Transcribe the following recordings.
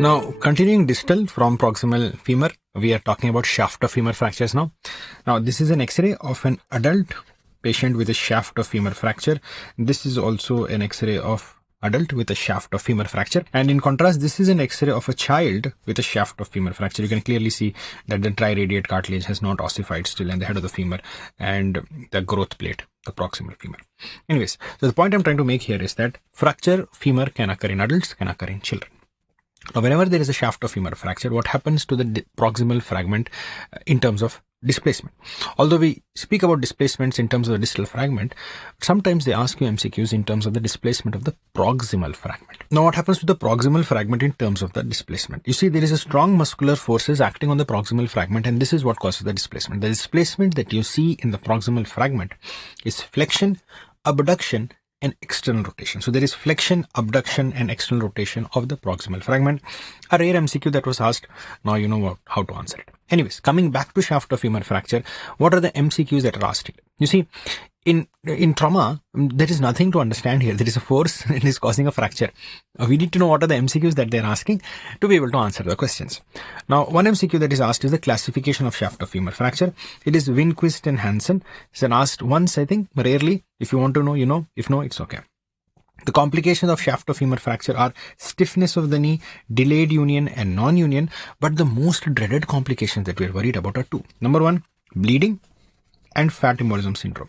Now, continuing distal from proximal femur, we are talking about shaft of femur fractures now. Now, this is an X-ray of an adult patient with a shaft of femur fracture. This is also an X-ray of adult with a shaft of femur fracture. And in contrast, this is an X-ray of a child with a shaft of femur fracture. You can clearly see that the triradiate cartilage has not ossified still in the head of the femur and the growth plate, the proximal femur. Anyways, so the point I'm trying to make here is that fracture femur can occur in adults, can occur in children. Now, whenever there is a shaft of femur fracture, what happens to the proximal fragment in terms of displacement? Although we speak about displacements in terms of the distal fragment, sometimes they ask you MCQs in terms of the displacement of the proximal fragment. Now, what happens to the proximal fragment in terms of the displacement? You see, there is a strong muscular forces acting on the proximal fragment, and this is what causes the displacement. The displacement that you see in the proximal fragment is flexion, abduction, and external rotation. So there is flexion, abduction, and external rotation of the proximal fragment. A rare MCQ that was asked. Now you know how to answer it. Anyways, coming back to shaft of femur fracture, what are the MCQs that are asked here? You see, in trauma, there is nothing to understand here. There is a force and it is causing a fracture. We need to know what are the MCQs that they are asking to be able to answer the questions. Now, one MCQ that is asked is the classification of shaft of femur fracture. It is Winquist and Hansen. It's been asked once, I think, rarely. If you want to know, you know. If no, it's okay. The complications of shaft of femur fracture are stiffness of the knee, delayed union, and non-union. But the most dreaded complications that we are worried about are two. Number one, bleeding and fat embolism syndrome.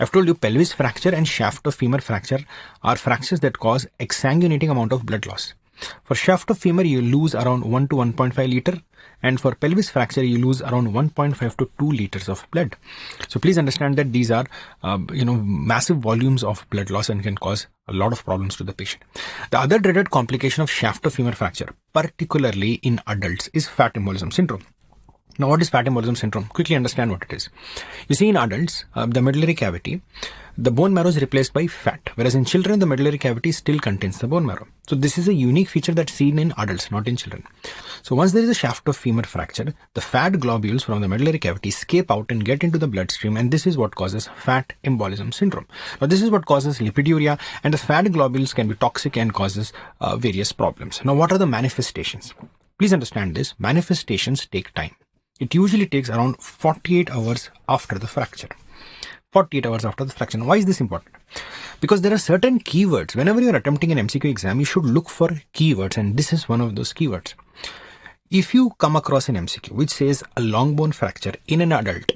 I've told you pelvis fracture and shaft of femur fracture are fractures that cause exsanguinating amount of blood loss. For shaft of femur, you lose around 1 to 1.5 liter, and for pelvis fracture, you lose around 1.5 to 2 liters of blood. So please understand that these are, massive volumes of blood loss and can cause a lot of problems to the patient. The other dreaded complication of shaft of femur fracture, particularly in adults, is fat embolism syndrome. Now, what is fat embolism syndrome? Quickly understand what it is. You see, in adults, the medullary cavity, the bone marrow is replaced by fat, whereas in children, the medullary cavity still contains the bone marrow. So this is a unique feature that's seen in adults, not in children. So once there is a shaft of femur fracture, the fat globules from the medullary cavity escape out and get into the bloodstream, and this is what causes fat embolism syndrome. Now, this is what causes lipiduria, and the fat globules can be toxic and causes various problems. Now, what are the manifestations? Please understand this. Manifestations take time. It usually takes around 48 hours after the fracture. 48 hours after the fracture. Why is this important? Because there are certain keywords. Whenever you are attempting an MCQ exam, you should look for keywords, and this is one of those keywords. If you come across an MCQ which says a long bone fracture in an adult,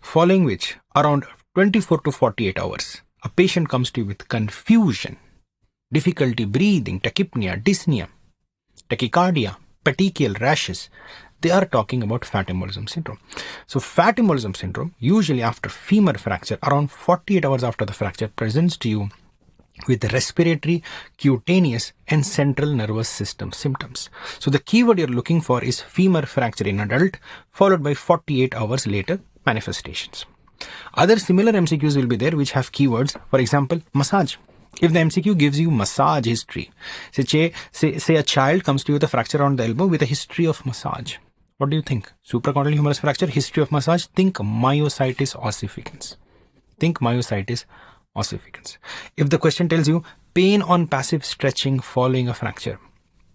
following which around 24 to 48 hours, a patient comes to you with confusion, difficulty breathing, tachypnea, dyspnea, tachycardia, petechial rashes, they are talking about fat embolism syndrome. So fat embolism syndrome, usually after femur fracture, around 48 hours after the fracture, presents to you with respiratory, cutaneous, and central nervous system symptoms. So the keyword you're looking for is femur fracture in adult, followed by 48 hours later manifestations. Other similar MCQs will be there which have keywords. For example, massage. If the MCQ gives you massage history, say a child comes to you with a fracture on the elbow with a history of massage. What do you think? Supracondylar humerus fracture, history of massage, think myositis ossificans. Think myositis ossificans. If the question tells you pain on passive stretching following a fracture,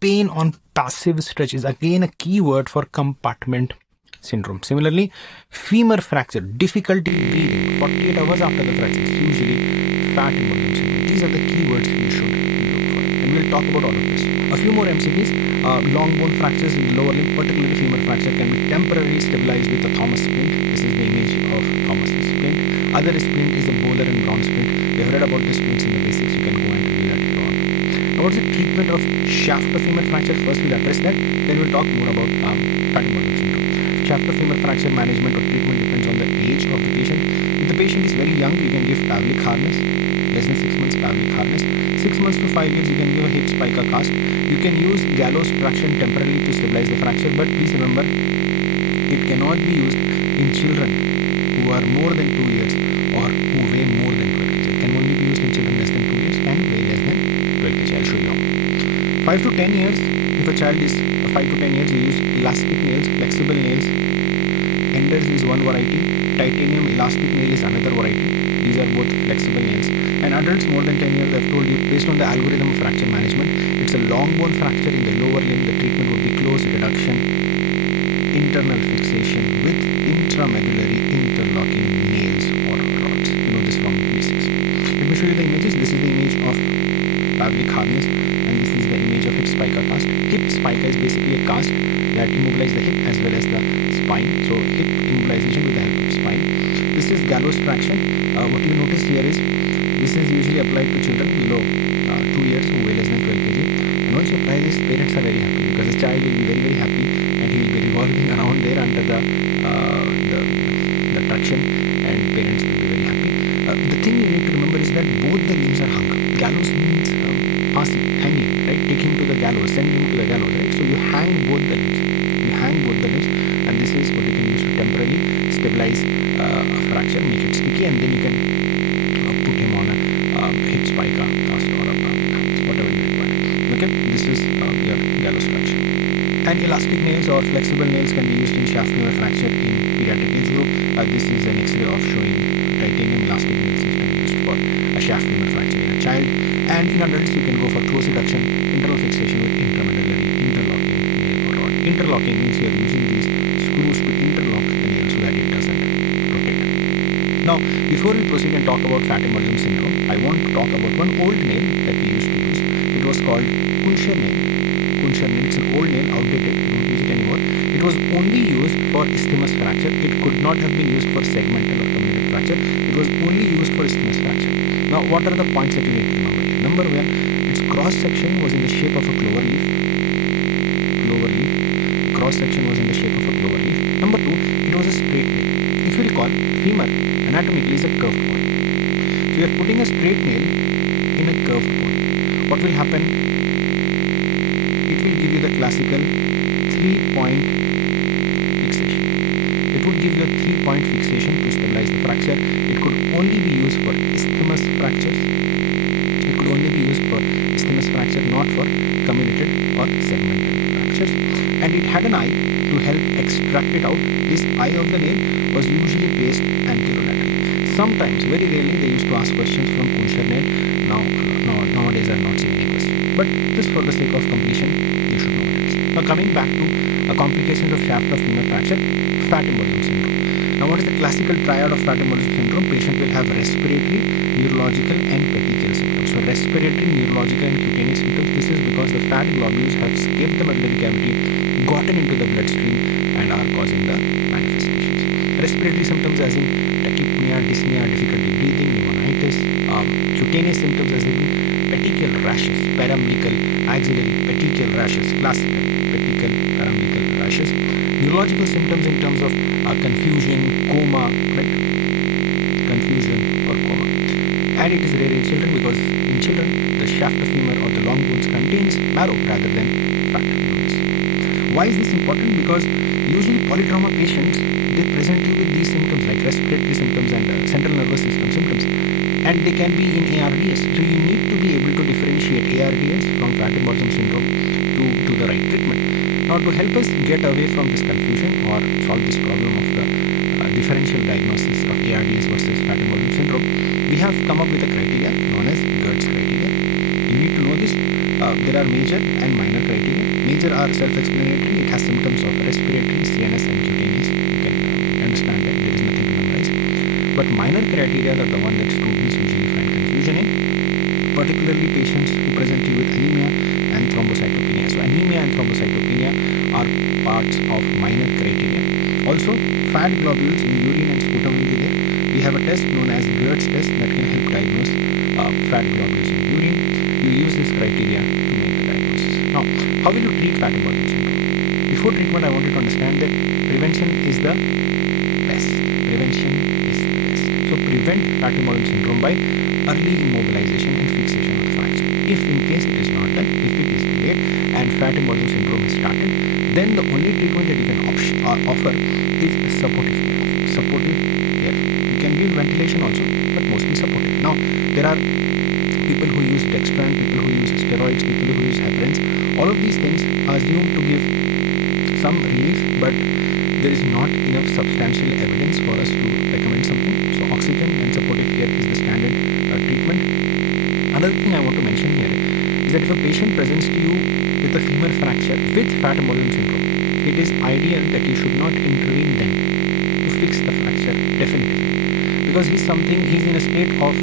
pain on passive stretch is again a keyword for compartment syndrome. Similarly, femur fracture, difficulty breathing, 48 hours after the fracture is usually fat embolism syndrome. These are the keywords you should look for, and we'll talk about all of this. A few more MCQs. Long bone fractures in the lower limb, particularly femur fracture, can be temporarily stabilized with a Thomas splint. This is the image of Thomas's splint. Other splint is the Bowler and Brown splint. We have read about these splints in the basics. You can go and review that later on. Now, what's the treatment of shaft of femur fracture? First, we'll address that. Then we'll talk more about fat embolism syndrome. Shaft of femur fracture management or treatment depends on the age of the patient. If the patient is very young, you can give Pavlik harness. Less than 6 months, Pavlik harness. 6 months to 5 years, you can give a hip spica cast. You can use gallows traction temporarily to stabilize the fracture, but please remember, it cannot be used in children who are more than 2 years or who weigh more than 12 kg. It can only be used in children less than 2 years and weigh less than 12 kg. I'll show you how. 5 to 10 years, if a child is 5 to 10 years, you use elastic nails, flexible nails. Enders is one variety, titanium elastic nail is another variety. These are both flexible nails. And adults more than 10 years, I've told you, based on the algorithm of fracture management, it's a long bone fracture in the lower limb, the treatment would be close reduction, internal fixation with intramedullary interlocking nails or rods. You know this from basics. Let me show you the images. This is the image of Pavlik hernias, and this is the image of hip spica cast. Hip spica is basically a cast that immobilize the hip as well as the spine. So hip immobilization with the help of spine. This is gallows fraction. What you notice here is this is usually applied to children below 2 years who weigh less than 12 kg. And once you apply this, parents are very happy because the child will be very happy and he will be revolving around there under the traction, and parents will be very happy. The thing you need to remember is that both the limbs are hung. Gallows means passing, hanging, right? Take him to the gallows, send him to the gallows, right? So you hang both the limbs. You hang both the limbs, and this is what you can use to temporarily stabilize a fracture, make it sticky, and then you can put him on a hip spica cast or a whatever you require. Okay, this is your gallows fracture. And elastic nails or flexible nails can be used in shaft femur fracture in pediatric age group. This is an X-ray of showing titanium elastic nail system used for a shaft femur fracture in a child. And in adults, you can go for close reduction, internal fixation with intramedullary interlocking nail or rod. Interlocking means you are using these screws to interlock the nail so that it doesn't rotate. Now, before we proceed and talk about fat embolism syndrome, I want to talk about one old nail that we used to use. It was called Kunsher nail. Kunsher nail, it's an old nail, outdated, we don't use it anymore. It was only used for isthmus fracture. It could not have been used for segmental or comminuted fracture. It was only used for isthmus fracture. Now, what are the points that you need to remember here? Number one, its cross section was in the shape of a clover leaf. Clover leaf. Cross section was in the shape of a clover leaf. Number two, it was a straight nail. If you recall, femur anatomically is a curved bone. So you are putting a straight nail in a curved bone. What will happen? It will give you the classical 3-point fixation. It would give you a 3-point fixation to stabilize the fracture. It could only be used for isthmus fractures. It could only be used for isthmus fracture, not for comminuted or segmental fractures. And it had an eye to help extract it out. This eye of the nail was usually placed anterolaterally. Sometimes, very rarely, they used to ask questions from Kunsher nail. Nowadays, I'm not seeing any question. But just for the sake of completion, you should know what it is. Now, coming back to complications of shaft of femur fracture, fat embolism syndrome. Now, what is the classical triad of fat embolism syndrome? Patient will have respiratory, neurological, and petechial symptoms. So, respiratory, neurological, and cutaneous symptoms. This is because the fat globules have escaped the medullary cavity, gotten into the bloodstream, and are causing the manifestations. Respiratory symptoms as in tachypnea, dyspnea, difficulty breathing, pneumonitis. Cutaneous symptoms as in petechial rashes, parambilical, axillary, petechial rashes, classical petechial, parambilical rashes. Neurological symptoms in terms of confusion, coma, right? Confusion or coma. And it is rare in children because in children the shaft of femur or the long bones contains marrow rather than fat. Why is this important? Because usually polytrauma patients, they present you with these symptoms like respiratory symptoms and central nervous system symptoms, and they can be in ARDS. So you need to be able to differentiate ARDS from fat embolism syndrome to the right treatment. Now, to help us get away from this confusion or solve this problem of the differential diagnosis of ARDS versus fat embolism syndrome, we have come up with a criteria known as Gertz criteria. You need to know this. There are major and minor criteria. Major are self-explanatory. It has symptoms of respiratory, CNS, and cutaneous. You can understand that there is nothing to memorize. But minor criteria are the one that students usually find confusion in, particularly patients who present you with anemia and thrombocytopenia. So anemia and thrombocytopenia are parts of minor criteria. Also, fat globules in urine and sputum will be there. We have a test known as Gertz test that can help diagnose fat globules in urine. You use this criteria to make the diagnosis. Now, how will you treat fat embolism syndrome? Before treatment, I want you to understand that prevention is the best. Prevention is the best. So prevent fat embolism syndrome by early immobilization and fixation of the fracture. If in case it is not done, if it is delayed and fat embolism syndrome is started, then the only treatment that you can offer is supportive care. Supportive care. You can give ventilation also, but mostly supportive. Now, there are people who use Dextran, people who use steroids, people who use heparins. All of these things are assumed to give some relief, but there is not enough substantial evidence for us to recommend something. So oxygen and supportive care is the standard treatment. Another thing I want to mention here is that if a patient presents to you with a femur fracture with fat embolism syndrome, it is ideal that you should not intervene then to fix the fracture definitively, because he's in a state of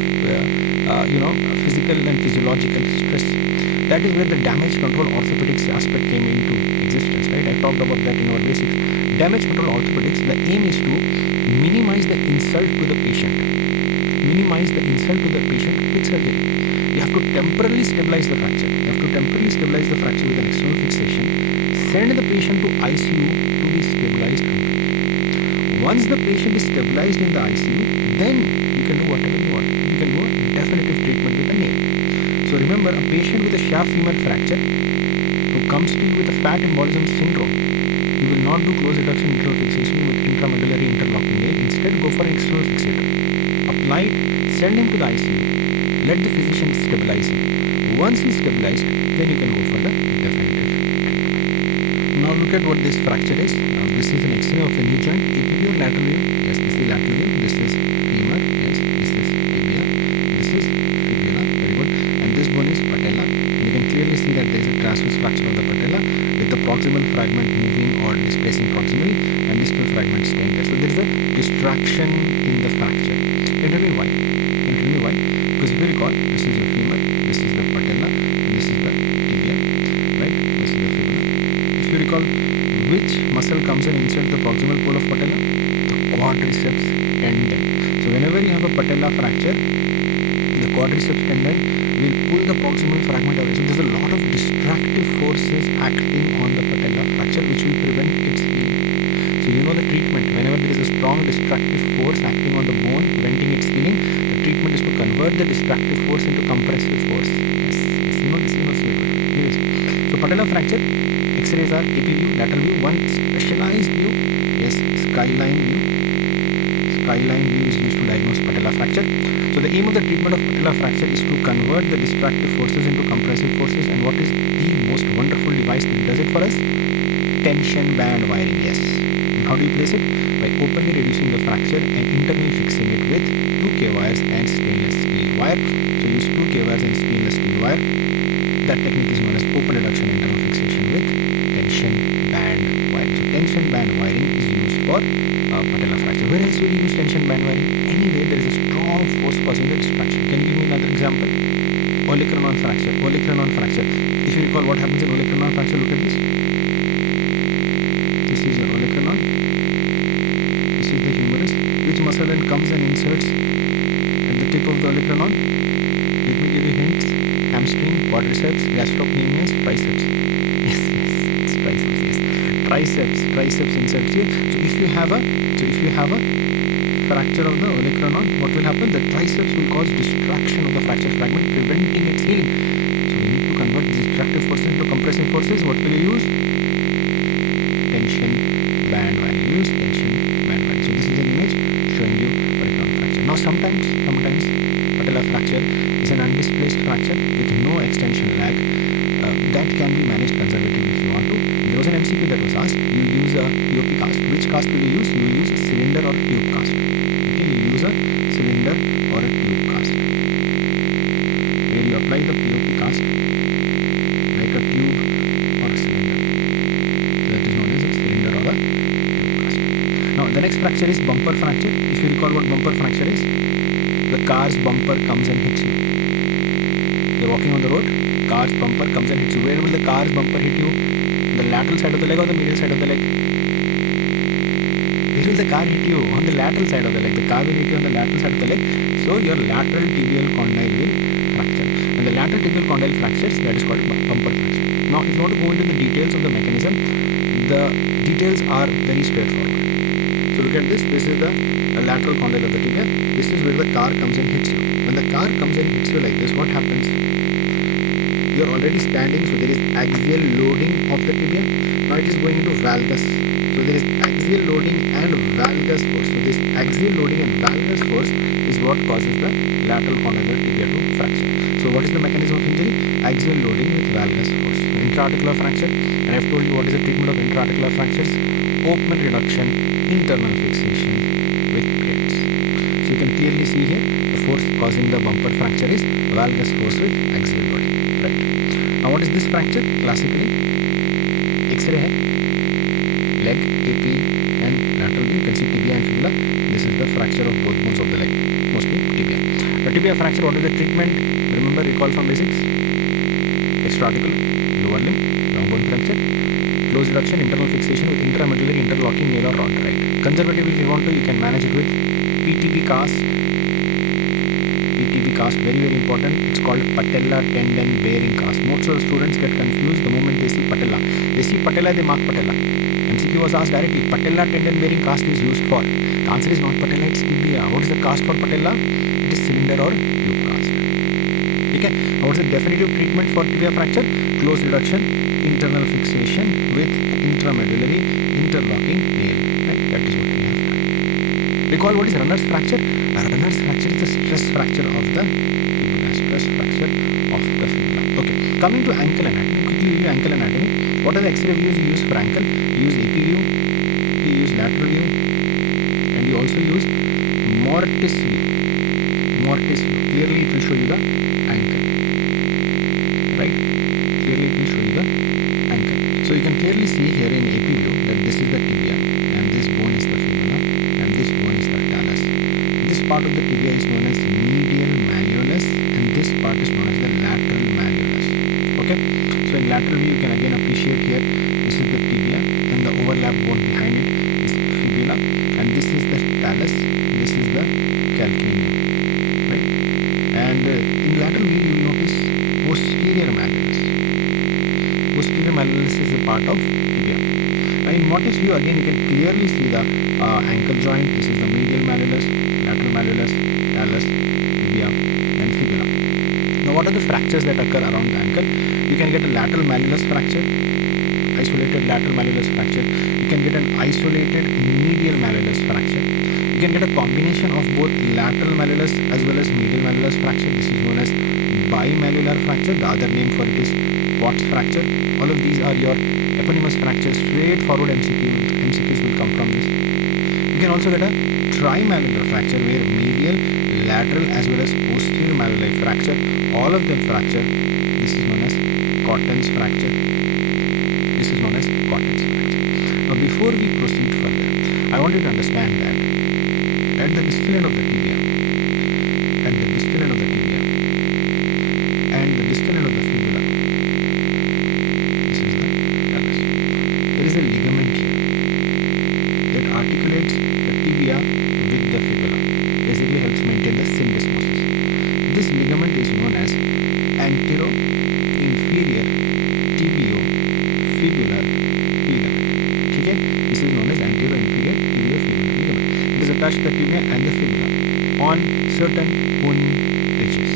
physical and physiological stress. That is where the damage control orthopedics aspect came into existence, right? I talked about that in our basics. Damage control orthopedics, the aim is to minimize the insult to the patient. Minimize the insult to the patient with surgery. You have to temporarily stabilize the fracture. You have to temporarily stabilize the fracture with an external fixation. Send the patient to ICU to be stabilized completely. Once the patient is stabilized in the ICU, then you can do whatever you want. You can do a definitive treatment with a nail. So remember, a patient with a shaft femur fracture who comes to you with a fat embolism syndrome, you will not do close reduction internal fixation with intramedullary interlocking nail. Instead, go for an external fixator. Apply it, send him to the ICU, let the physician stabilize him. Once he's stabilized, then you can go for the definitive treatment. Now look at what this fracture is. This is an X-ray of a knee joint. APV or lateral view? Yes, this is lateral view. This is femur. Yes, this is tibia. This is fibula. Very good. And this one is patella. And you can clearly see that there is a transverse fracture of the patella with the proximal fragment moving or displacing proximally and distal fragment staying there. So there is a distraction in the fracture. Can you tell me why? Can you tell me why? Because if you recall, this is your femur, this is the patella, and this is the tibia, right? This is the fibula. If you recall, which muscle comes and inserts the proximal pole of patella? The quadriceps tendon. So whenever you have a patella fracture, the quadriceps tendon will pull the proximal fragment away. So there's a lot of distractive forces acting on the patella fracture which will prevent its healing. So you know the treatment. Whenever there is a strong distractive force acting on the bone preventing its healing, the treatment is to convert the distractive force into compressive force. Yes, you know this. Anyways, so patella fracture, X-rays are AP view, lateral view, one specialized view. Yes, skyline view. Skyline view is used to diagnose patella fracture. So the aim of the treatment of patella fracture is to convert the distractive forces into compressive forces. And what is the most wonderful device that does it for us? Tension band wiring. Yes. And how do you place it? By openly reducing the fracture and internally fixing it with 2K wires and stainless steel wire. So use 2K wires and stainless steel wire. That technique is known as open reduction internal fixation with tension band wiring. So tension band wiring is used for patella fracture. Where else will you use tension band wiring? Anywhere there is a strong force causing the distraction. Can you give me another example? Olecranon fracture. Olecranon fracture. If you recall what happens in olecranon fracture, look at this. This is your olecranon. This is the humerus. Which muscle then comes and inserts at the tip of the olecranon? Let me give you hints. Hamstring, quadriceps, gastrocnemius, triceps. Yes, it's triceps. Yes, triceps inserts here. So if you have a fracture of the olecranon, what will happen? The triceps will cause distraction of the fracture fragment, preventing its healing. So we need to convert these distractive forces into compressive forces. What will you use? Tension band wiring. Use tension band wiring. So this is an image showing you olecranon fracture. Now sometimes patella fracture is an undisplaced fracture with no extension lag. That can be managed conservatively if you want to. There was an MCQ that was asked. You use a POP cast. Which cast will you use? You will use a cylinder or tube cast. Okay, you use a cylinder or a tube cast. Where you apply the POP cast like a tube or a cylinder. That is known as a cylinder or a tube cast. Now the next fracture is bumper fracture. If you recall what bumper fracture is, the car's bumper comes and hits you. You're walking on the road, car's bumper comes and hits you. Where will the car's bumper hit you? The lateral side of the leg or the medial side of the leg? Where will the car hit you? On the lateral side of the leg. The car will hit you on the lateral side of the leg. So your lateral tibial condyle will fracture. When the lateral tibial condyle fractures, that is called bumper fracture. Now if you want to go into the details of the mechanism, the details are very straightforward. So look at this. This is the lateral condyle of the tibia. This is where the car comes and hits you. When the car comes and hits you like this, what happens? You're already standing, so there is axial loading of the tibia. Now it is going into valgus. So there is axial loading and valgus force. So this axial loading and valgus force is what causes the lateral condyle tibia to fracture. So what is the mechanism of injury? Axial loading with valgus force. So intra-articular fracture, and I've told you what is the treatment of intra-articular fractures. Open reduction, internal fixation with plates. So you can clearly see here the force causing the bumper fracture is valgus force with axial loading. Right. Now what is this fracture? Classically X-ray है, leg, AP and lateral view. You can see tibia and fibula. This is the fracture of both bones of the leg, mostly tibia. The tibia fracture, what is the treatment? Remember, recall from basics. Extraarticular, lower limb, long bone fracture, close reduction, internal fixation with intramedullary interlocking nail or rod, right? Conservatively, if you want to, you can manage it with PTB cast. PTB cast, very very important. It's called patella tendon bearing cast. Most of the students get confused the moment they see patella. They see patella, they mark patella. MCQ was asked directly, patella tendon bearing cast is used for. The answer is not patella, it's tibia. What is the cast for patella? It is cylinder or tube cast. Okay. Now what is the definitive treatment for tibia fracture? Close reduction, internal fixation with intramedullary interlocking nail. Right? That is what we have done. Recall what is runner's fracture? Runner's fracture is the stress fracture of the fibula. Stress fracture of the fibula. Okay. Coming to ankle anatomy. Quickly review ankle anatomy. What are the X-ray views you use for ankle? You use AP view, you use lateral view, and you also use mortise view. Mortise view. Clearly it will show you the ankle. Right? Clearly it will show you the ankle. So you can clearly see here in AP view that this is the tibia, and this bone is the fibula, and this bone is the talus. This part of the tibia is known as medial malleolus, and this part is known as the lateral malleolus. Okay? So in lateral view, you can again appreciate here, this is the tibia, and the overlap bone behind it is fibula, and this is the talus, this is the calcaneum, right? And in lateral view, you will notice posterior malleolus. Posterior malleolus is a part of tibia. Now in mortise view, again you can clearly see the ankle joint. This is the medial malleolus, lateral malleolus, talus, tibia, and fibula. Now what are the fractures that occur around the ankle? You can get a lateral malleolus fracture, isolated lateral malleolus fracture. You can get an isolated medial malleolus fracture. You can get a combination of both lateral malleolus as well as medial malleolus fracture. This is known as bimalleolar fracture. The other name for it is Potts fracture. All of these are your eponymous fractures. Straightforward MCQs will come from this. You can also get a trimalleolar fracture where medial, lateral as well as posterior malleoli fracture. All of them fracture. This is known as Cotton's fracture. This is known as Cotton's fracture. Now before we proceed further, I want you to understand that at the distal end of the tibia, and the distal end of the fibula, this is the talus. There is a ligament here that articulates the tibia with the fibula. Basically helps maintain the syndesmosis. This ligament is known as antero-inferior tibio-fibular ligament. Okay? This is known as antero-inferior tibio-fibular ligament. It is attached to the tibia and the fibula on certain bony ridges.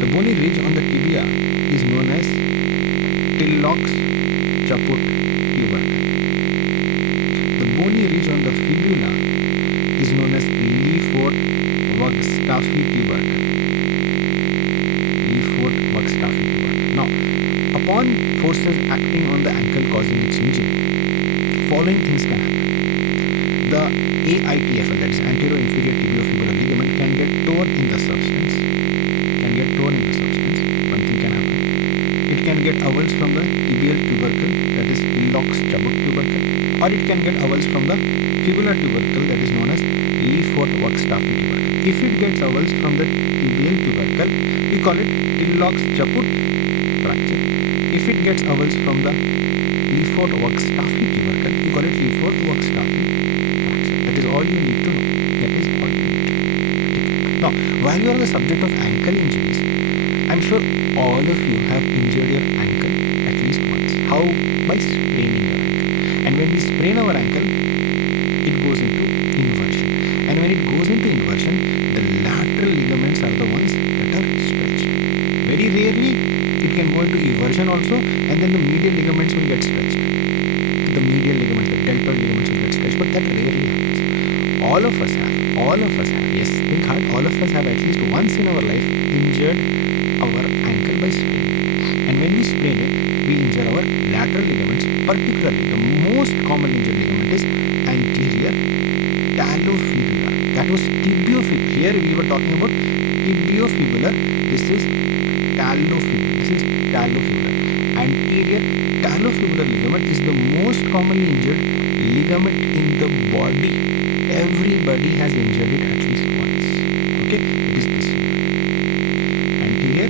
The bony ridge on the tibia is known as Tillot's caput tubercle. The bony ridge on the fibula is known as Lefort-Wagstaffy tubercle. Lefort-Wagstaffy tubercle. Now, upon forces acting on the ankle causing its injury, following things can happen. The AITFL, that is antero-inferior tibio-fibular ligament, can get torn in the substance. One thing can happen. It can get avulsed from the tibial tubercle, that is Tillot's caput tubercle, or it can get avulsed from the fibular tubercle, that is known as Lefort-Wagstaffy tubercle. If it gets avulsed from the tibial tubercle, we call it Tillot's caput fracture. If it gets avulsed from the Lefort-Wagstaffy tubercle, we call it Lefort-Wagstaffy fracture. That is all you need to know. That is all you need to know. Now, while you are on the subject of ankle injuries, I'm sure all of you have injured your ankle at least once. How? By spraining your ankle. And when we sprain our ankle, it goes into inversion. And when it goes into inversion, the lateral ligaments are the ones that are stretched. Very rarely, it can go into eversion also, and then the medial ligaments will get stretched. The medial ligaments, the deltoid ligaments will get stretched, but that rarely happens. All of us have, yes, think hard, all of us have at least once in our life injured our ankle by spraining. And when we sprain it, we injure our lateral ligaments, particularly the most common injured ligament is anterior talofibular. That was tibiofibular. Here we were talking about tibiofibular. This is talofibular. This is talofibular. Anterior talofibular ligament is the most commonly injured ligament in the body. Everybody has injured it at least once. Okay, it is this one. Anterior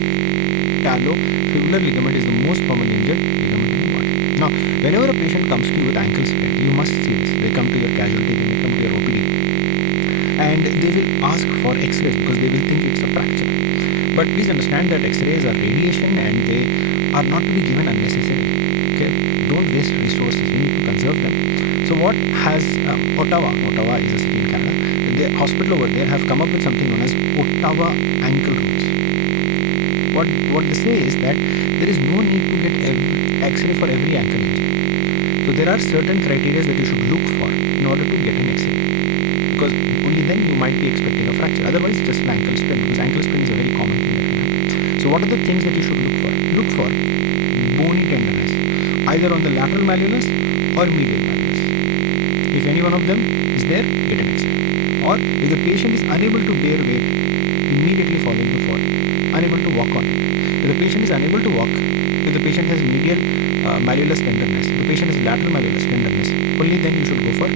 talofibular ligament is the most commonly injured ligament in the body. Now, whenever a patient comes to you with ankle sprain, you must see this. They come to your casualty, they may come to your OPD, and they will ask for X-rays because they will think it's a fracture. But please understand that X-rays are radiation and they are not to be given unnecessarily. Okay, don't waste resources. We need to conserve them. So what has Ottawa is a city in Canada. The hospital over there have come up with something known as Ottawa ankle rules. What they say is that there is no need to get X-ray for every ankle injury. So there are certain criteria that you should look for in order to get an X-ray, because only then you might be expecting a fracture. Otherwise, just an ankle sprain, because ankle sprain is a very common thing that can happen. So what are the things that you should look for? Look for bony tenderness, either on the lateral malleolus or medial malleolus. If any one of them is there, get an X-ray. Or if the patient is unable to bear weight immediately following the fall, unable to walk on it. If the patient is unable to walk, if the patient has medial malleolus tenderness, if the patient has lateral malleolus tenderness, only then you should go for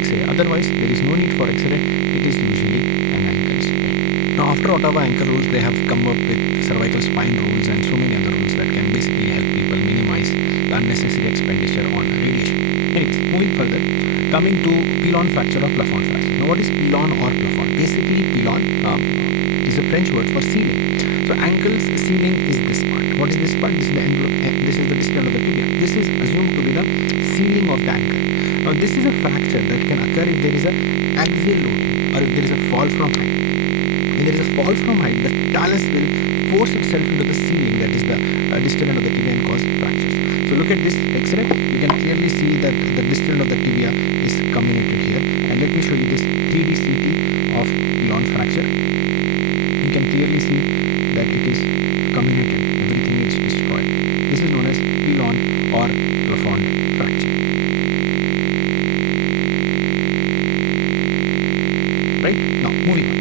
X-ray. Otherwise, there is no need for X-ray. It is usually an ankle sprain. Now, after Ottawa ankle rules, they have come up with cervical spine rules and so many other rules that can basically help people minimize the unnecessary expenditure on radiation. Anyways, moving further, coming to pilon fracture or plafond fracture. Now, what is pilon or plafond? Basically, pilon is a French word for ceiling. So, ankle's ceiling is this part. What is this part? This is the this is the distal of the tibia. This is assumed to be the ceiling of the ankle. Now, this is a fracture that can occur if there is a axial loading or if there is a fall from height. When there is a fall from height, the talus will force itself into the ceiling, that is the distal end of the tibia, and cause fractures. So look at this X-ray. You can clearly see that the distal end of the tibia is comminuted here. And let me show you this 3D CT of pilon fracture. You can clearly see that it is comminuted. Everything is destroyed. This is known as pilon or plafond fracture. Right? Now, moving on.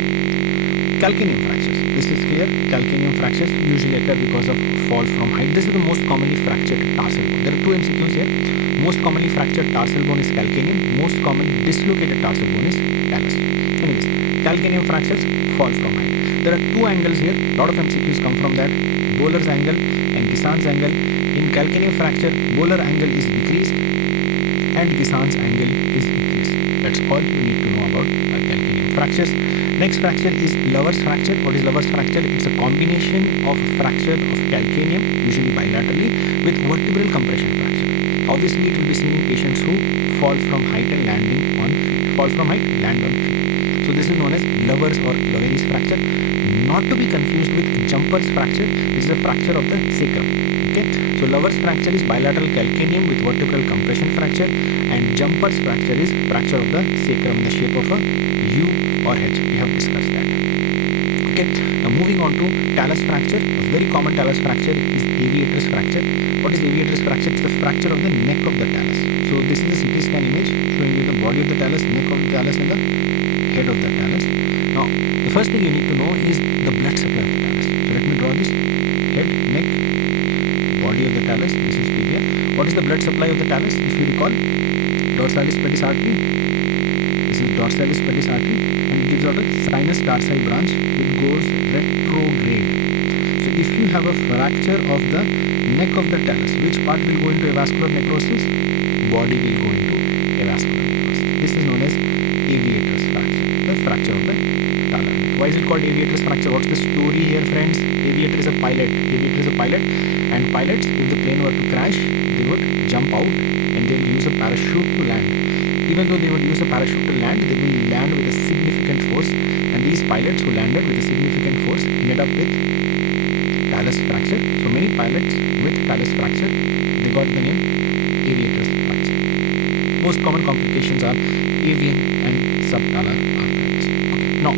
Calcaneum fractures. This is clear. Calcaneum fractures usually occur because of fall from height. This is the most commonly fractured tarsal bone. There are two MCQs here. Most commonly fractured tarsal bone is calcaneum. Most commonly dislocated tarsal bone is talus. Anyways, calcaneum fractures fall from height. There are two angles here. A lot of MCQs come from that. Bowler's angle and Gisant's angle. In calcaneum fracture, Bowler angle is decreased and Gisant's angle is increased. That's all you need to know about calcaneum fractures. Next fracture is Lover's fracture. What is Lover's fracture? It's a combination of fracture of calcaneum, usually bilaterally, with vertebral compression fracture. Obviously, it will be seen in patients who fall from height and landing on feet. Fall from height, land on feet. So this is known as Lover's or Lowery's fracture. Not to be confused with Jumper's fracture. This is a fracture of the sacrum. Okay. So Lover's fracture is bilateral calcaneum with vertebral compression fracture, and Jumper's fracture is fracture of the sacrum in the shape of a U or H. We have discussed that. Okay. Now moving on to talus fracture. A very common talus fracture is aviatrix fracture. What is aviatrix fracture? It's the fracture of the neck of the talus. So this is a CT scan image showing you the body of the talus, neck of the talus, and the head of the talus. Now, the first thing you need to know is the blood supply of the talus. So let me draw this: head, neck, body of the talus. This is tibia. What is the blood supply of the talus? If you recall, dorsalis pedis artery. This is dorsalis pedis artery, and it gives out a sinus tarsi branch which goes retrograde. So if you have a fracture of the neck of the talus, which part will go into avascular necrosis? Body will go into avascular necrosis. This is known as aviatrix fracture, the fracture of the talus. Why is it called aviatrix fracture? What's the story here, friends? Aviator is a pilot. Aviator is a pilot, and pilots, if the plane were to crash, they would jump out and they will use a parachute to land. Even though they would use a parachute to land, they will land with a significant force, and these pilots who landed with a significant force ended up with talus fracture. So many pilots with talus fracture, they got the name aviatrix fracture. Most common complications are avian and subtalar arthritis. Okay. Now,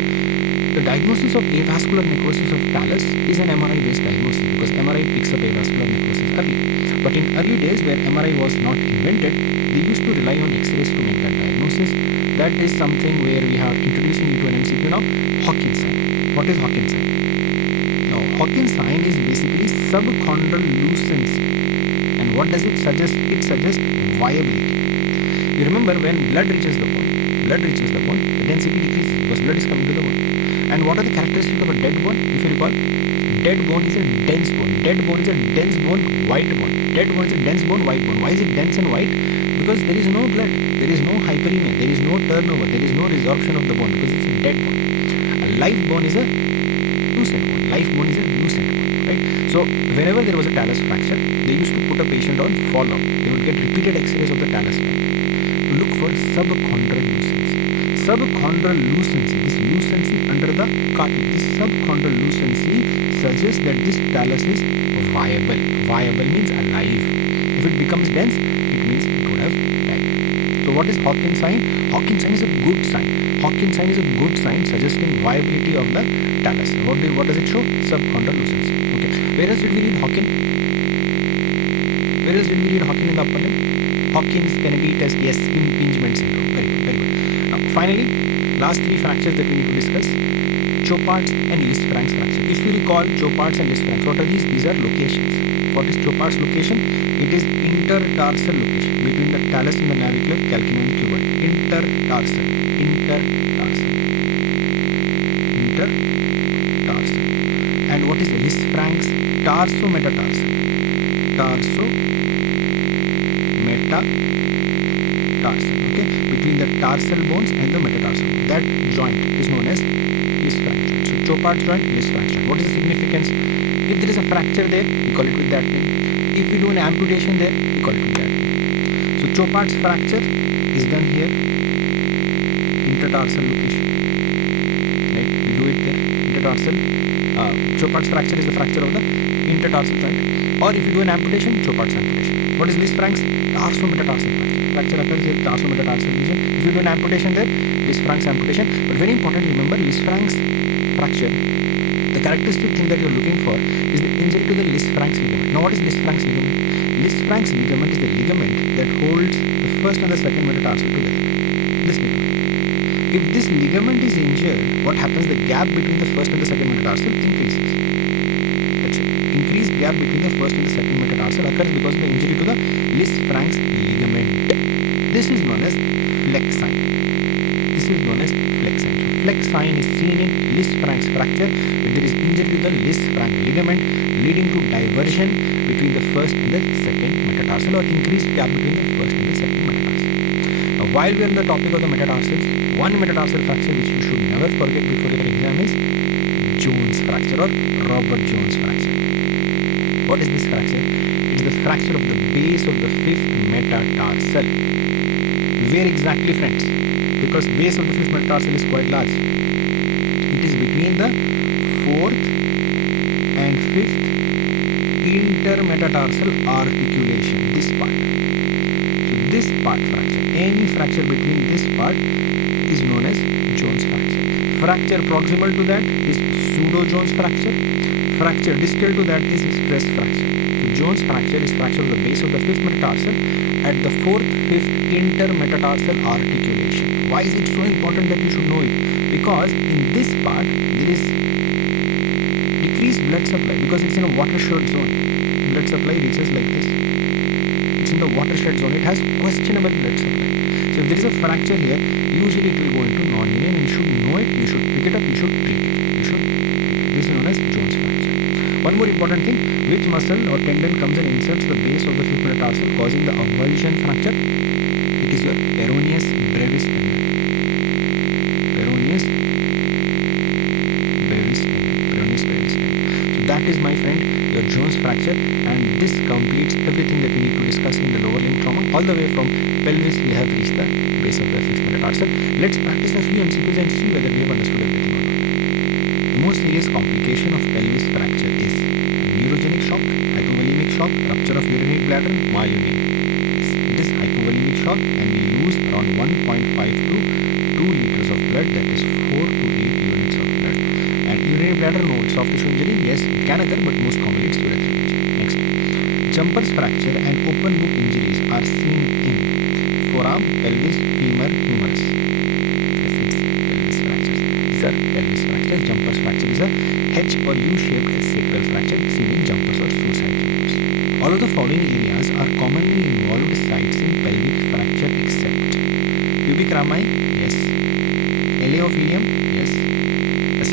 the diagnosis of avascular necrosis of talus is an MRI-based diagnosis, because MRI picks up avascular necrosis early. But in early days, where MRI was not invented, they used to rely on X-rays to make that diagnosis. That is something where we are introducing you to an MCQ now: Hawkins sign. What is Hawkins sign? Now, Hawkins sign is basically subchondral lucency. And what does it suggest? It suggests viability. You remember when blood reaches the bone, the density decreases because blood is coming to the bone. And what are the characteristics of a dead bone? If you recall, dead bone is a dense bone. Dead bone is a dense bone, white bone. Dead bone is a dense bone, white bone. Why is it dense and white? Because there is no blood, there is no hyperemia, there is no turnover, there is no resorption of the bone because it's a dead bone. A live bone is a lucent bone. Live bone is a lucent bone, right? So whenever there was a talus fracture, they used to put a patient on follow-up. They would get repeated X-rays of the talus to look for subchondral lucency. Subchondral lucency, this lucency under the cartilage, this subchondral lucency suggests that this talus is viable. Viable means alive. If it becomes dense, it means it would have died. So what is Hawkins sign? Hawkins sign is a good sign. Hawkins sign is a good sign suggesting viability of the talus. What does it show? Subchondral lucency. Okay. Where else did we read Hawkins? Where else did we read Hawkins in the upper limb? Hawkins-Kennedy test. Yes, impingement syndrome. Very good, very good. Now, finally, last three fractures that we need to discuss: Chopard's and Lisfrank's fracture. If you recall Chopard's and Lisfrank's, what are these? These are locations. What is Chopard's location? It is intertarsal location between the talus and the navicular calcaneum cuboid. Intertarsal. And what is Lisfrank's? Tarsometatarsal. Okay, between the tarsal bones and the metatarsal bone. That joint is known as Lisfranc joint. So Chopard's joint, Lisfranc joint. What is the significance? If there is a fracture there, we call it with that name. If we do an amputation there, we call it with that name. So Chopard's fracture is done here, intertarsal location. Right? We do it there, intertarsal. Chopard's fracture is the fracture of the intertarsal joint. Or if you do an amputation, Chopard's amputation. What is Lisfranc's? Tarsometatarsal fracture. Fracture occurs in tarsometatarsal region. If you do an amputation there, Lisfranc's amputation. But very important, remember Lisfranc's fracture. The characteristic thing that you're looking for is the injury to the Lisfranc's ligament. Now, what is Lisfranc's ligament? Lisfranc's ligament is the ligament that holds the first and the second metatarsal together. This ligament. If this ligament is injured, what happens? The gap between the first and the second metatarsal increases. That's it. Increased gap between the first and the second metatarsal occurs because of the injury to the Lisfranc's ligament. This is known as flex sign. So flex sign is seen in Lisfranc's fracture when there is injury to the Lisfranc ligament leading to diversion between the first and the second metatarsal or increased gap between the first and the second metatarsal. Now, while we are on the topic of the metatarsals, one metatarsal fracture which you should never forget before your exam is Jones fracture or Robert Jones fracture. What is this fracture? It is the fracture of the base of the fifth metatarsal. Where exactly, friends? Because base of the fifth metatarsal is quite large. It is between the fourth and fifth intermetatarsal articulation. This part. So this part fracture. Any fracture between this part is known as Jones fracture. Fracture proximal to that is pseudo-Jones fracture. Fracture distal to that is stress fracture. So Jones fracture is fracture of the base of the fifth metatarsal at the fourth, fifth intermetatarsal articulation. Why is it so important that you should know it? Because in this part there is decreased blood supply because it's in a watershed zone. Blood supply reaches like this. It's in the watershed zone. It has questionable blood supply. So if there is a fracture here, usually it will go into non-linear and you should know it, you should pick it up, you should treat it. This is known as Jones fracture. One more important thing, which muscle or tendon comes and inserts the base of the fifth metatarsal causing the avulsion fracture? It is your peroneus brevis tendon. Peroneus brevis tendon. So that is, my friend, your Jones fracture, and this completes everything that we need to discuss in the lower limb trauma. All the way from pelvis we have reached the base of the fifth metatarsal. Let's practice a few MCQs and see whether we have understood everything or not. The most serious complication of pelvis fracture is neurogenic shock, hypovolemic shock, rupture of urinary bladder, myoneum. It is hypovolemic shock and we lose around 1.5 to 2 liters of blood, that is 4 to 8 units of blood. And urinary bladder, no, soft tissue injury, yes, it can occur, but most commonly it's urethral injury. Next, jumper's fracture and open book injuries are seen in forearm, pelvis, femur, humerus. Yes, it's pelvis fractures. These are pelvis fractures. Jumper's fracture is a H or U-shaped sacral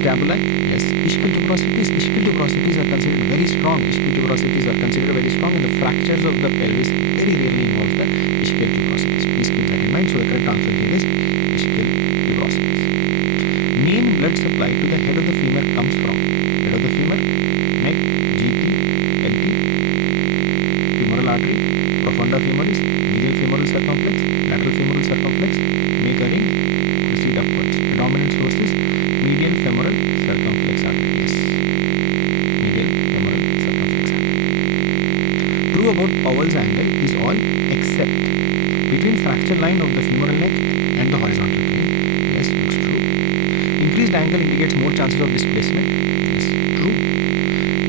scapula, yes. Ischial tuberosities are considered very strong. Ischial tuberosities are considered very strong, and the fractures of the pelvis very rarely involve the ischial tuberosities. Please keep that in mind. So the correct answer here is ischial tuberosities. Main blood supply to the head of the femur comes from head of the femur, neck, GT, LT, femoral artery, profunda femoris, medial femoral circumflex, lateral femoral circumflex, make a ring, proceed upwards. Predominant sources medial femoral circumflex artery. Yes. Medial femoral circumflex artery. True about Powell's angle is all except between fracture line of the femoral neck and the horizontal plane. Yes, looks true. Increased angle indicates more chances of displacement. Yes, true.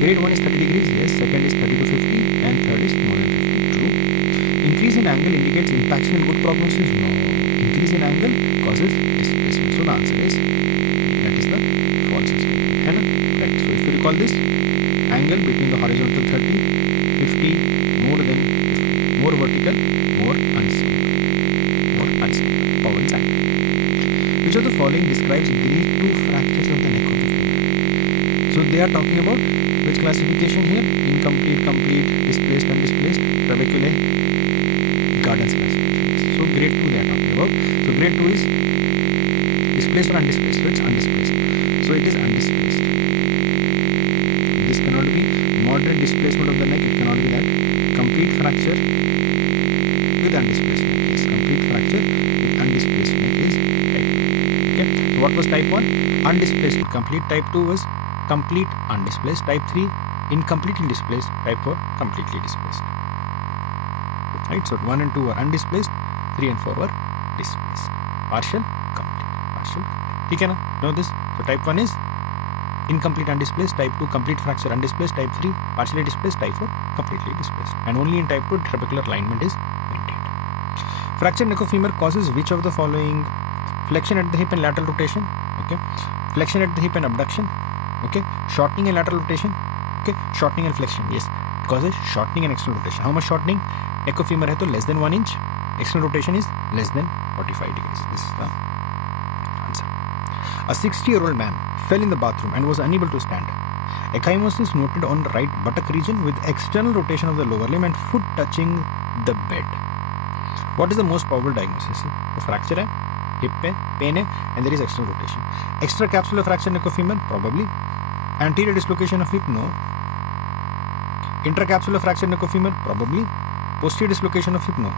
Grade 1 is 30 degrees. Yes. Second is 30 to 50, and third is more than 50. True. Increase in angle indicates impaction and good prognosis. No. Increase in angle causes displacement. So the answer is that is the false statement. Right. So if you recall this, angle between the horizontal 30, 50, more than 50, more vertical, more unstable. More unstable. Powell's angle. Which of the following describes grade 2 fractures of the neck of the femur? So they are talking about which classification here? Incomplete, complete, displaced, undisplaced, trabeculae, Gardner's classification. So grade 2 they are talking about. So grade 2 is displaced or undisplaced. So it's undisplaced. So it is undisplaced. This cannot be moderate displacement of the neck. It cannot be that. Complete fracture with undisplaced neck. Yes, complete fracture with undisplaced neck is type 2. Okay. So what was type 1? Undisplaced complete. Type 2 was complete undisplaced. Type 3 incompletely displaced. Type 4 completely displaced. Right. So 1 and 2 were undisplaced. 3 and 4 were displaced. Partial, complete. Partial, complete. Okay, na? Know this. So type 1 is incomplete undisplaced. Type 2 complete fracture undisplaced. Type 3 partially displaced. Type 4 completely displaced. And only in type 2 trabecular alignment is maintained. Fractured neck of femur causes which of the following? Flexion at the hip and lateral rotation. Okay. Flexion at the hip and abduction. Okay. Shortening and lateral rotation. Okay. Shortening and flexion. Yes. It causes shortening and external rotation. How much shortening? Neck of femur hai to less than 1 inch. External rotation is less than 45 degrees. This is the answer. A 60-year-old man fell in the bathroom and was unable to stand. Ecchymosis noted on the right buttock region with external rotation of the lower limb and foot touching the bed. What is the most probable diagnosis? The fracture hai, hip hai, pain hai, and there is external rotation. Extracapsular fracture neck of femur? Probably. Anterior dislocation of hip? No. Intracapsular fracture neck of femur? Probably. Posterior dislocation of hip? No.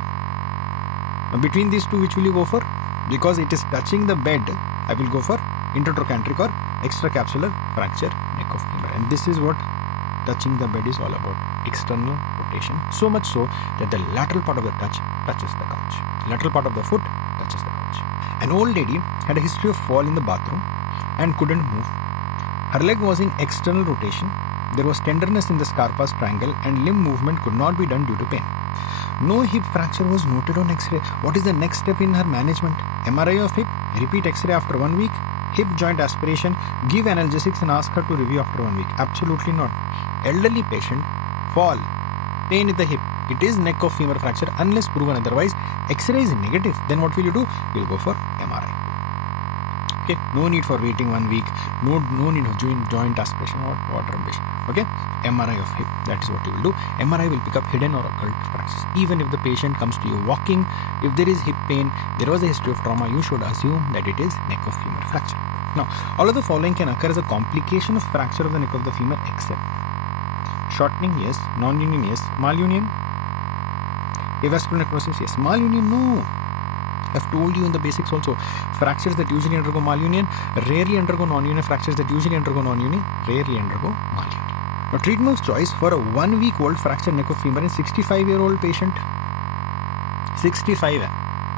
Now between these two, which will you go for? Because it is touching the bed, I will go for intertrochanteric or extracapsular fracture neck of femur. And this is what touching the bed is all about. External rotation. So much so that the lateral part of the touch touches the couch. Lateral part of the foot touches the couch. An old lady had a history of fall in the bathroom and couldn't move. Her leg was in external rotation. There was tenderness in the Scarpa's triangle and limb movement could not be done due to pain. No hip fracture was noted on X-ray. What is the next step in her management? MRI of hip, repeat X-ray after 1 week, hip joint aspiration, give analgesics and ask her to review after 1 week. Absolutely not. Elderly patient, fall, pain in the hip. It is neck of femur fracture unless proven otherwise. X-ray is negative. Then what will you do? You'll go for MRI. Okay, no need for waiting 1 week. No need of joint aspiration. What rubbish. Okay, MRI of hip. That is what you will do. MRI will pick up hidden or occult fractures. Even if the patient comes to you walking, if there is hip pain, there was a history of trauma, you should assume that it is neck of femur fracture. Now, all of the following can occur as a complication of fracture of the neck of the femur except shortening, yes. Non-union, yes. Malunion, avascular necrosis, yes. Malunion, no. I've told you in the basics also. Fractures that usually undergo malunion rarely undergo non-union. Fractures that usually undergo non-union rarely undergo malunion. Now, treatment of choice for a 1 week old fractured neck of femur in 65-year-old patient. 65.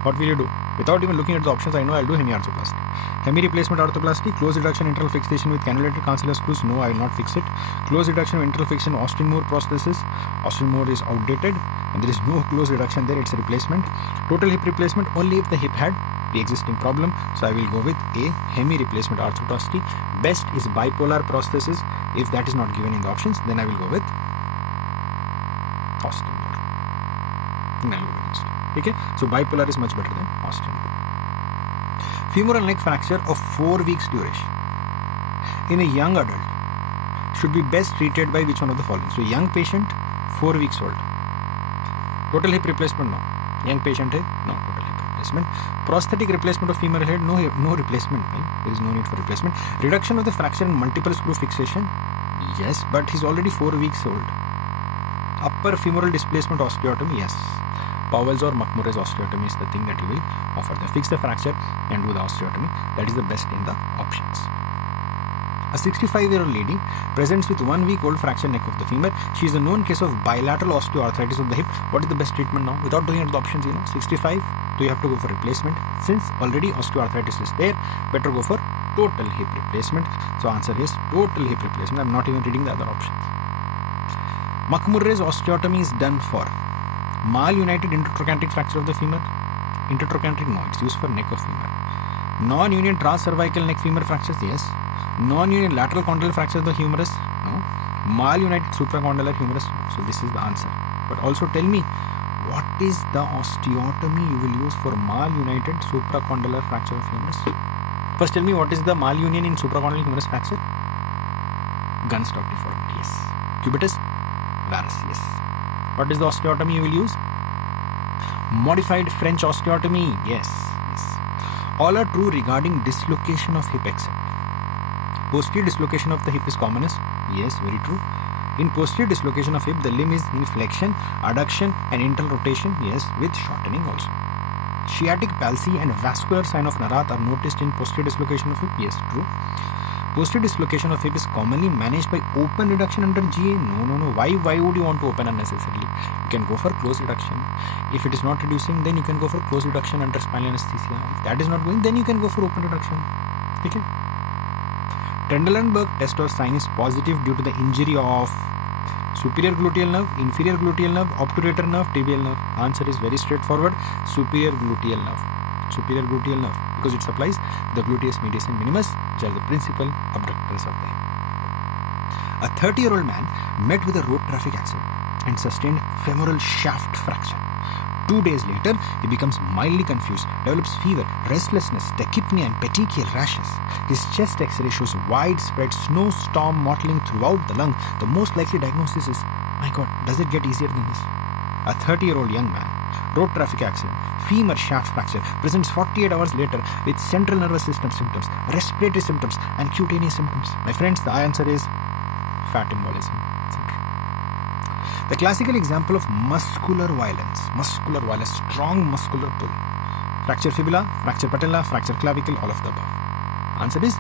What will you do? Without even looking at the options, I know I'll do hemiarthroplasty. Hemi replacement arthroplasty, close reduction internal fixation with cannulated cancellous screws. No, I will not fix it. Close reduction of internal fixation Austin Moore prosthesis. Austin Moore is outdated and there is no close reduction there. It's a replacement. Total hip replacement only if the hip had the existing problem. So I will go with a hemi replacement arthroplasty. Best is bipolar prosthesis. If that is not given in the options, then I will go with Austin Moore. Then I will go with Austin. Okay, so bipolar is much better than Austin. Femoral neck fracture of 4 weeks duration. in a young adult should be best treated by which one of the following? So young patient, 4 weeks old. Total hip replacement, no. Young patient, no total hip replacement. Prosthetic replacement of femur head, no replacement. Right? There is no need for replacement. Reduction of the fracture and multiple screw fixation, yes, but he's already 4 weeks old. Upper femoral displacement osteotomy, yes. Powell's or McMurray's osteotomy is the thing that you will offer. They fix the fracture and do the osteotomy. That is the best in the options. A 65-year-old lady presents with 1 week old fractured neck of the femur. She is a known case of bilateral osteoarthritis of the hip. What is the best treatment now? Without doing the options, 65, so you have to go for replacement. Since already osteoarthritis is there, better go for total hip replacement. So answer is total hip replacement. I'm not even reading the other options. McMurray's osteotomy is done for malunited intertrochanteric fracture of the femur. Intertrochanteric, no, it's used for neck of femur. Non-union transcervical neck femur fractures, yes. Non-union lateral condylar fracture of the humerus, no. Malunited supracondylar humerus, no. So this is the answer. But also tell me, what is the osteotomy you will use for malunited supracondylar fracture of humerus? First tell me, what is the malunion in supracondylar humerus fracture? Gunstock deformity, yes. Cubitus varus, yes. What is the osteotomy you will use? Modified French osteotomy, yes. All are true regarding dislocation of hip except posterior dislocation of the hip is commonest, yes, very true. In posterior dislocation of hip, the limb is in flexion, adduction and internal rotation, yes, with shortening also. Sciatic palsy and vascular sign of Narath are noticed in posterior dislocation of hip, yes, true. Posterior dislocation of hip is commonly managed by open reduction under GA. No. Why would you want to open unnecessarily? You can go for close reduction. If it is not reducing, then you can go for close reduction under spinal anesthesia. If that is not going, then you can go for open reduction. Okay. Trendelenburg test or sign is positive due to the injury of superior gluteal nerve, inferior gluteal nerve, obturator nerve, tibial nerve. Answer is very straightforward. Superior gluteal nerve. Superior gluteal nerve, because it supplies the gluteus medius and minimus, which are the principal abductors of the hip. A 30-year-old man met with a road traffic accident and sustained femoral shaft fracture. 2 days later, he becomes mildly confused, develops fever, restlessness, tachypnea and petechial rashes. His chest X-ray shows widespread snowstorm mottling throughout the lung. The most likely diagnosis is, my God, does it get easier than this? A 30-year-old young man, road traffic accident, femur shaft fracture, presents 48 hours later with central nervous system symptoms, respiratory symptoms and cutaneous symptoms. My friends, the answer is fat embolism syndrome. The classical example of muscular violence, strong muscular pull. Fracture fibula, fracture patella, fracture clavicle, all of the above. Answer is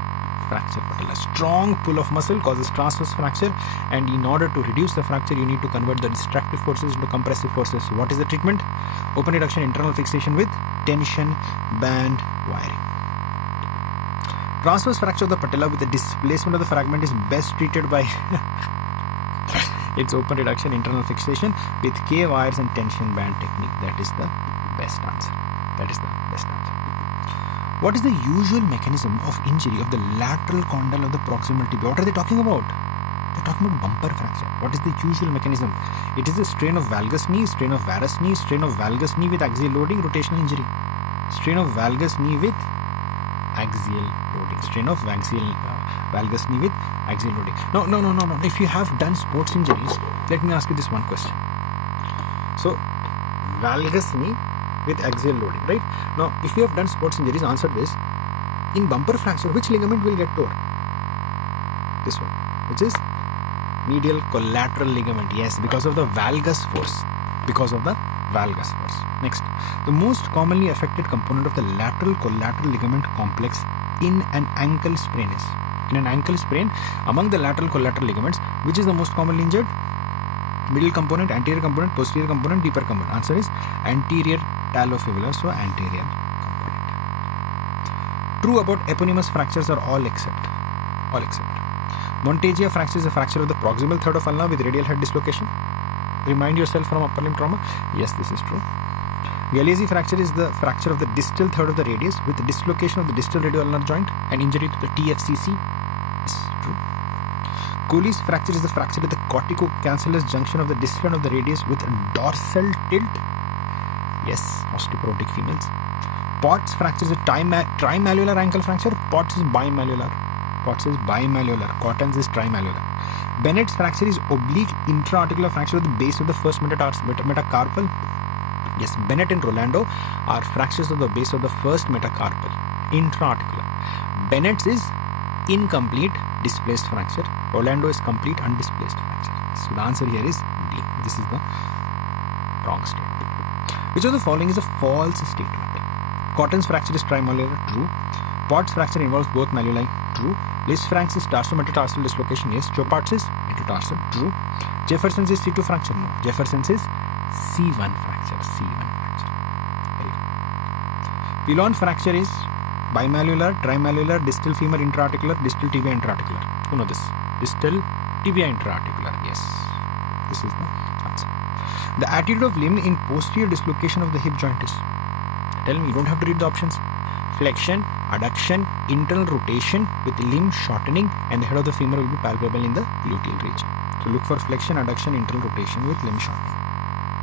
fracture patella. Strong pull of muscle causes transverse fracture, and in order to reduce the fracture, you need to convert the distractive forces into compressive forces. What is the treatment? Open reduction, internal fixation with tension band wiring. Transverse fracture of the patella with the displacement of the fragment is best treated by its open reduction, internal fixation with K wires and tension band technique. That is the best answer. What is the usual mechanism of injury of the lateral condyle of the proximal tibia? What are they talking about? They're talking about bumper fracture. What is the usual mechanism? It is a strain of valgus knee, strain of varus knee, strain of valgus knee with axial loading, rotational injury. Strain of valgus knee with axial loading. Strain of valgus knee with axial loading. No. If you have done sports injuries, let me ask you this one question. So, valgus knee with axial loading, right? Now, if you have done sports injuries, answer this. In bumper fracture, which ligament will get torn? This one, which is medial collateral ligament. Yes, because of the valgus force. Next, the most commonly affected component of the lateral collateral ligament complex in an ankle sprain is. In an ankle sprain, among the lateral collateral ligaments, which is the most commonly injured? Middle component, anterior component, posterior component, deeper component. Answer is anterior talofibular, so anterior component. True about eponymous fractures are all except. Monteggia fracture is a fracture of the proximal third of ulna with radial head dislocation. Remind yourself from upper limb trauma. Yes, this is true. Galeazzi fracture is the fracture of the distal third of the radius with the dislocation of the distal radioulnar joint and injury to the TFCC. Yes, true. Cooley's fracture is the fracture at the corticocancellous junction of the distal end of the radius with dorsal tilt. Yes, osteoporotic females. Potts fracture is a trimalleolar ankle fracture. Potts is bimalleolar. Potts is bimalleolar. Cotton's is trimalleolar. Bennett's fracture is oblique intra-articular fracture at the base of the first metacarpal. Yes, Bennett and Rolando are fractures of the base of the first metacarpal, intra-articular. Bennett's is incomplete displaced fracture. Rolando is complete undisplaced fracture. So the answer here is D. This is the wrong statement. Which of the following is a false statement? Cotton's fracture is trimalleolar. True. Potts fracture involves both malleoli. True. Lisfranc's is tarsometatarsal dislocation. Yes. Chopard's is metatarsal. True. Jefferson's is C2 fracture. No. Jefferson's is C1 fracture. C1 fracture. Very good. Pilon fracture is bimalleolar, trimalleolar, distal femur intra-articular, distal tibia intra-articular. You know this. Distal tibia intra-articular. Yes. This is the answer. The attitude of limb in posterior dislocation of the hip joint is. Tell me, you don't have to read the options. Flexion, adduction, internal rotation with limb shortening, and the head of the femur will be palpable in the gluteal region. So look for flexion, adduction, internal rotation with limb shortening.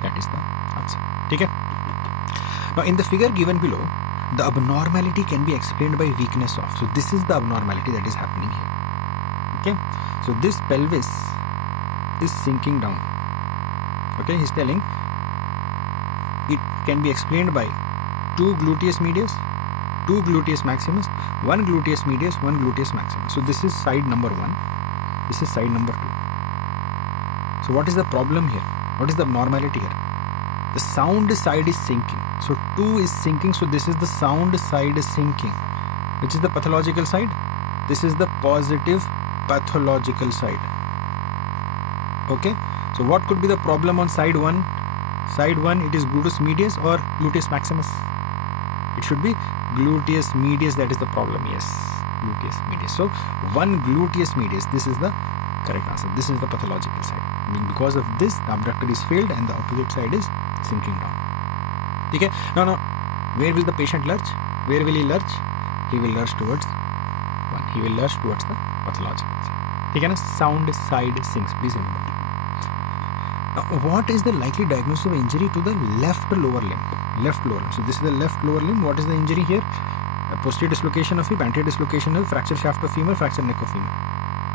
That is the answer. Okay? Now in the figure given below, the abnormality can be explained by weakness of. So this is the abnormality that is happening here. Okay? So this pelvis is sinking down. Okay? He's telling it can be explained by 2 gluteus medius, 2 gluteus maximus, 1 gluteus medius, 1 gluteus maximus. So this is side number 1. This is side number 2. So what is the problem here? What is the abnormality here? The sound side is sinking. So 2 is sinking. So this is the sound side is sinking. Which is the pathological side? This is the positive pathological side. Okay. So what could be the problem on side 1? Side 1, it is gluteus medius or gluteus maximus? It should be gluteus medius, that is the problem. Yes, gluteus medius. So 1 gluteus medius, this is the correct answer. This is the pathological side. Because of this, the abductor is failed and the opposite side is sinking down. Okay. Now, where will the patient lurch? Where will he lurch? He will lurch towards 1. He will lurch towards the pathological side. Okay, sound side sinks. Please remember. Now, what is the likely diagnosis of injury to the left lower limb? Left lower limb. So this is the left lower limb. What is the injury here? A posterior dislocation of hip, anterior dislocation of fracture shaft of femur, fracture neck of femur.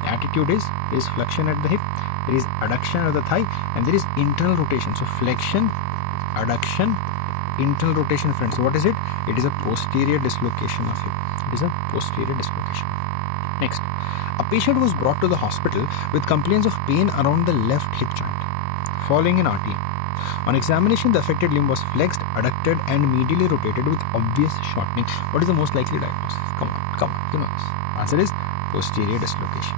The attitude is there is flexion at the hip, there is adduction of the thigh, and there is internal rotation. So flexion, adduction, internal rotation, friends. So what is it? It is a posterior dislocation of hip. It is a posterior dislocation. Next, a patient was brought to the hospital with complaints of pain around the left hip joint following an RTM. On examination, the affected limb was flexed, adducted, and medially rotated with obvious shortening. What is the most likely diagnosis? Come on, you know this. Answer is posterior dislocation.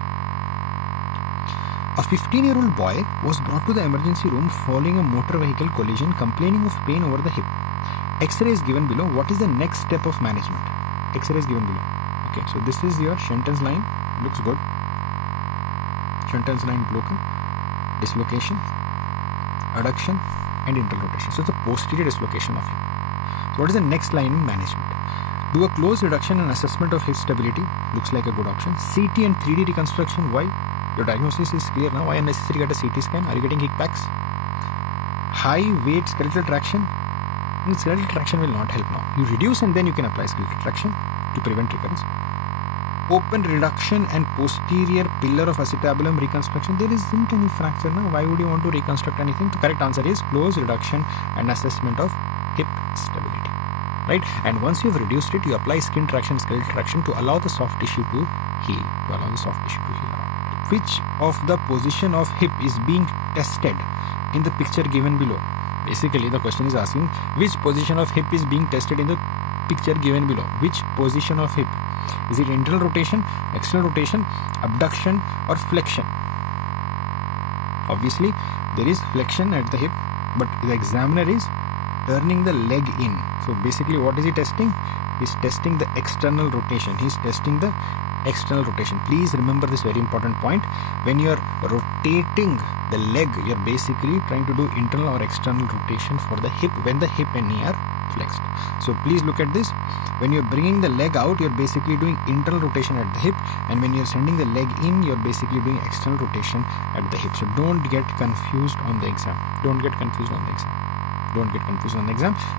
A 15-year-old boy was brought to the emergency room following a motor vehicle collision, complaining of pain over the hip. X-ray is given below. What is the next step of management? X-ray is given below. Okay, so this is your Shenton's line. Looks good. Shenton's line broken. Dislocation, adduction, and internal rotation. So it's a posterior dislocation of hip. So what is the next line in management? Do a close reduction and assessment of hip stability. Looks like a good option. CT and 3D reconstruction. Why? Your diagnosis is clear now. Why unnecessary get a CT scan? Are you getting hic packs? High weight skeletal traction. Skeletal traction will not help now. You reduce and then you can apply skeletal traction to prevent recurrence. Open reduction and posterior pillar of acetabulum reconstruction. There isn't any fracture now. Why would you want to reconstruct anything? The correct answer is close reduction and assessment of hip stability. Right? And once you have reduced it, you apply skin traction, skeletal traction to allow the soft tissue to heal. Which of the position of hip is being tested in the picture given below? Basically, the question is asking which position of hip is being tested in the picture given below. Which position of hip? Is it internal rotation, external rotation, abduction, or flexion? Obviously, there is flexion at the hip, but the examiner is turning the leg in. So basically, what is he testing? He's testing the external rotation. He's testing the external rotation. Please remember this very important point. When you are rotating the leg, you're basically trying to do internal or external rotation for the hip when the hip and knee are flexed. So please look at this. When you're bringing the leg out, you're basically doing internal rotation at the hip, and when you're sending the leg in, you're basically doing external rotation at the hip. So don't get confused on the exam.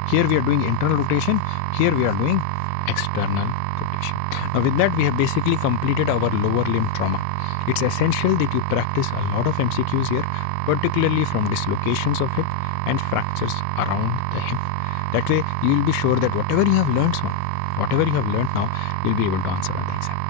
Here we are doing internal rotation. Here we are doing external rotation. dislocation. Now with that, we have basically completed our lower limb trauma. It's essential that you practice a lot of MCQs here, particularly from dislocations of hip and fractures around the hip. That way you will be sure that whatever you have learned now, you'll be able to answer on the exam.